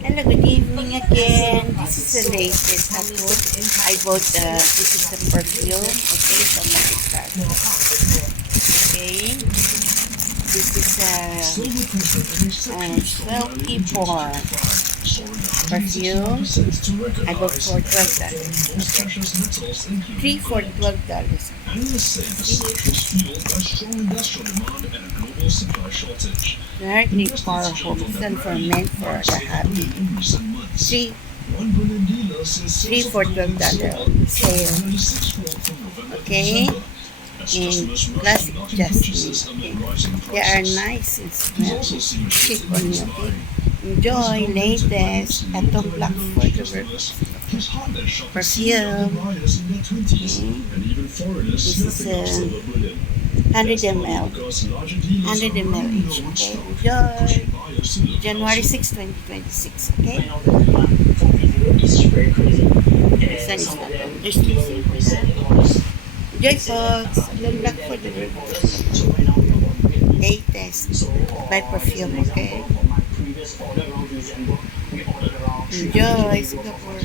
Hello, good evening again. This is the latest upload. I bought this is a perfume. Okay, so let's start. Okay, this is a Smoky Porn perfume. I bought for $12. 3 for $12. Very powerful. It's for men for the happy. Three for $12 sale. Okay, in classic jasmine. Okay. They are nice and smell. Cheap on you. Okay. Enjoy latest Atom Black for the perfume. Okay. This is 100 ml. 100 ml each. Okay. Enjoy. January 6, 2026. Okay. This one is not on. There's this. Enjoy, folks. Atom Black for the latest by perfume. Okay. Enjoy, Singapore.